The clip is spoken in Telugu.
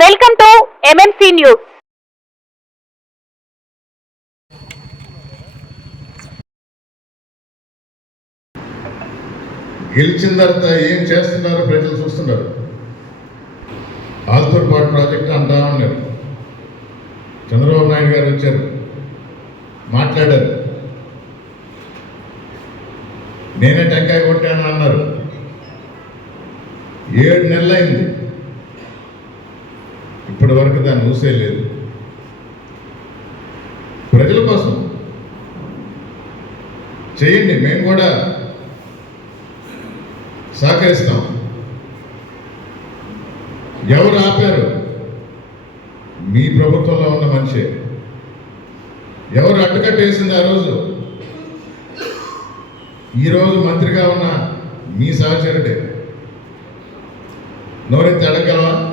వెల్కమ్ టు ఎంఎంసీ న్యూస్ గెలిచిన తర్వాత ఏం చేస్తున్నారో ప్రజలు చూస్తున్నారు. ఆల్తూర్ పాటు ప్రాజెక్ట్ అంటా ఉన్నారు చంద్రబాబు నాయుడు గారు వచ్చారు. మాట్లాడారు. నేనే టెంకాయ కొట్టాను అన్నారు. ఏడు నెలలైంది. ఇప్పటి వరకు దాన్ని ఊసేయలేదు ప్రజల కోసం చేయండి. మేము కూడా సహకరిస్తాం. ఎవరు ఆపారు? మీ ప్రభుత్వంలో ఉన్న మనిషే. ఎవరు అడ్డుకట్టేసింది ఆ రోజు? ఈరోజు మంత్రిగా ఉన్న మీ సహచరుడే. నోరెత్తి అడగలవా